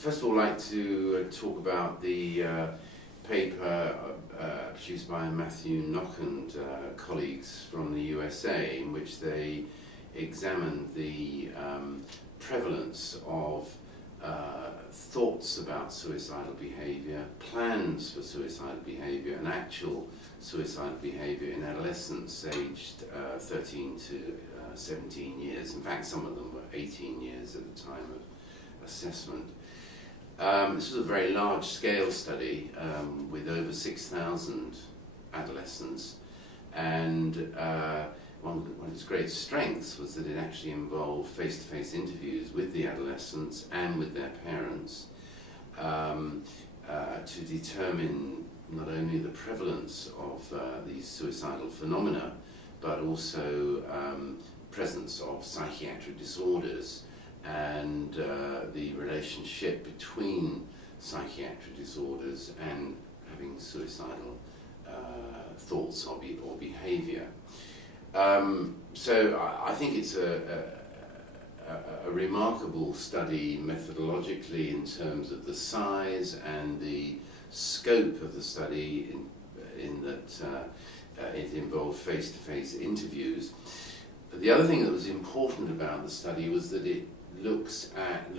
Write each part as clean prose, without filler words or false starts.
first of all like to talk about the paper produced by Matthew Nock and colleagues from the USA, in which they examined the prevalence of thoughts about suicidal behaviour, plans for suicidal behaviour, and actual suicidal behaviour in adolescents aged 13 to 17 years. In fact, some of them were 18 years at the time of assessment. This was a very large-scale study with over 6,000 adolescents, and one of its great strengths was that it actually involved face-to-face interviews with the adolescents and with their parents to determine not only the prevalence of these suicidal phenomena, but also presence of psychiatric disorders and the relationship between psychiatric disorders and having suicidal thoughts or behaviour. So I think it's a remarkable study methodologically in terms of the size and the scope of the study, in that it involved face-to-face interviews. But the other thing that was important about the study was that it looked at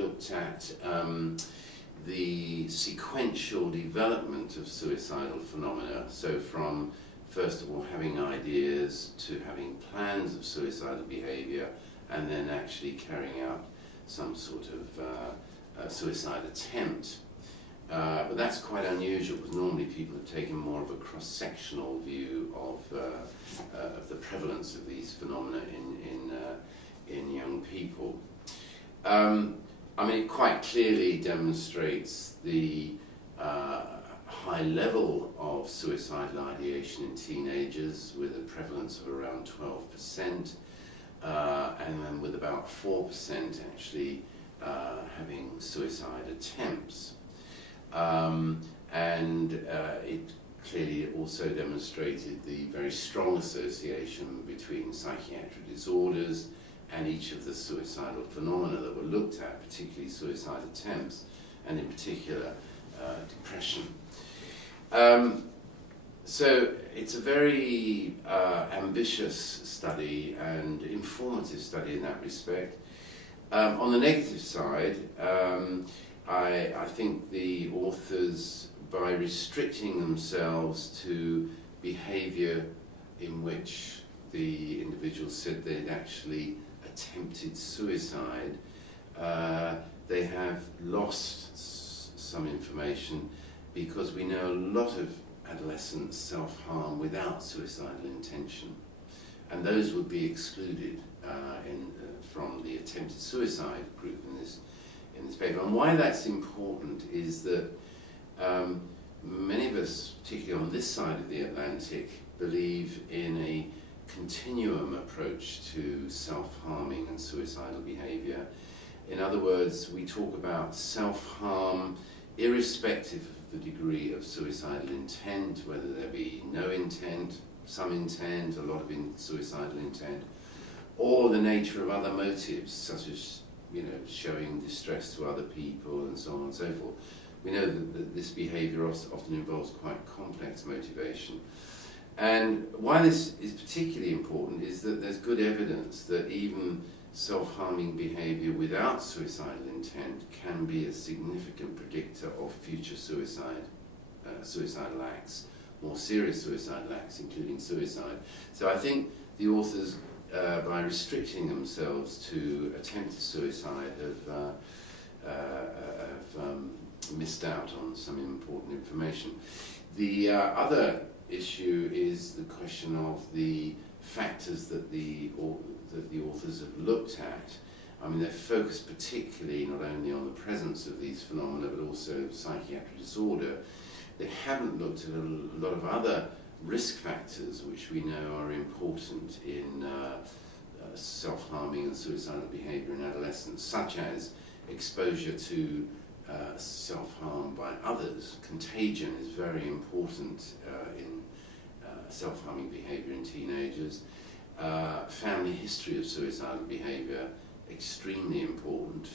the sequential development of suicidal phenomena. So from, first of all, having ideas to having plans of suicidal behaviour, and then actually carrying out some sort of suicide attempt. But that's quite unusual, because normally people have taken more of a cross-sectional view of the prevalence of these phenomena in young people. I mean, it quite clearly demonstrates the high level of suicidal ideation in teenagers, with a prevalence of around 12%, and then with about 4% actually having suicide attempts. And it clearly also demonstrated the very strong association between psychiatric disorders and each of the suicidal phenomena that were looked at, particularly suicide attempts, and in particular depression. So it's a very ambitious study and informative study in that respect. On the negative side, I think the authors, by restricting themselves to behaviour in which the individuals said they'd actually attempted suicide, they have lost some information, because we know a lot of adolescents self-harm without suicidal intention, and those would be excluded from the attempted suicide group in this paper. And why that's important is that many of us, particularly on this side of the Atlantic, believe in a continuum approach to self-harming and suicidal behaviour. In other words, we talk about self-harm irrespective of the degree of suicidal intent, whether there be no intent, some intent, a lot of suicidal intent, or the nature of other motives, such as, you know, showing distress to other people and so on and so forth. We know that this behaviour often involves quite complex motivation. And why this is particularly important is that there's good evidence that even self-harming behaviour without suicidal intent can be a significant predictor of future suicidal acts, more serious suicidal acts, including suicide. So I think the authors, by restricting themselves to attempted suicide, have missed out on some important information. The other issue is the question of the factors that the authors have looked at. I mean, they're focused particularly not only on the presence of these phenomena, but also psychiatric disorder. They haven't looked at a lot of other risk factors which we know are important in self-harming and suicidal behaviour in adolescents, such as exposure to self-harm by others. Contagion is very important in self-harming behaviour in teenagers. Family history of suicidal behaviour, extremely important.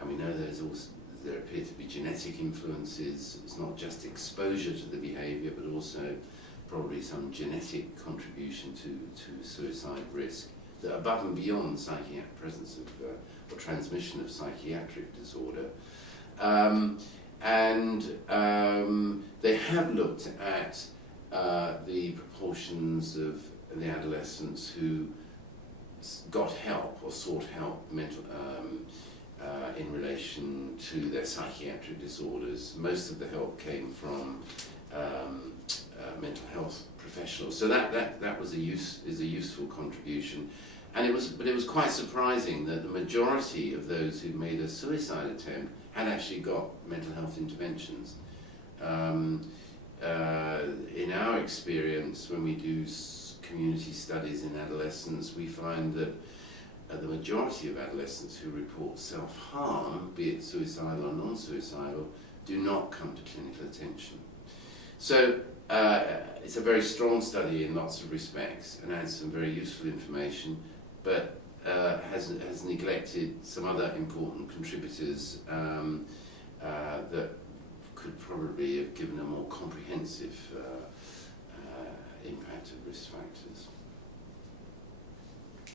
and we know there appear to be genetic influences. It's not just exposure to the behaviour, but also probably some genetic contribution to suicide risk, that above and beyond presence of or transmission of psychiatric disorder. They have looked at the proportions of the adolescents who got help or sought help in relation to their psychiatric disorders. Most of the help came from mental health professionals, so that was is a useful contribution. And it was quite surprising that the majority of those who made a suicide attempt had actually got mental health interventions. In our experience, when we do community studies in adolescents, we find that the majority of adolescents who report self-harm, be it suicidal or non-suicidal, do not come to clinical attention. So it's a very strong study in lots of respects and adds some very useful information, but has neglected some other important contributors that could probably have given a more comprehensive impact of risk factors.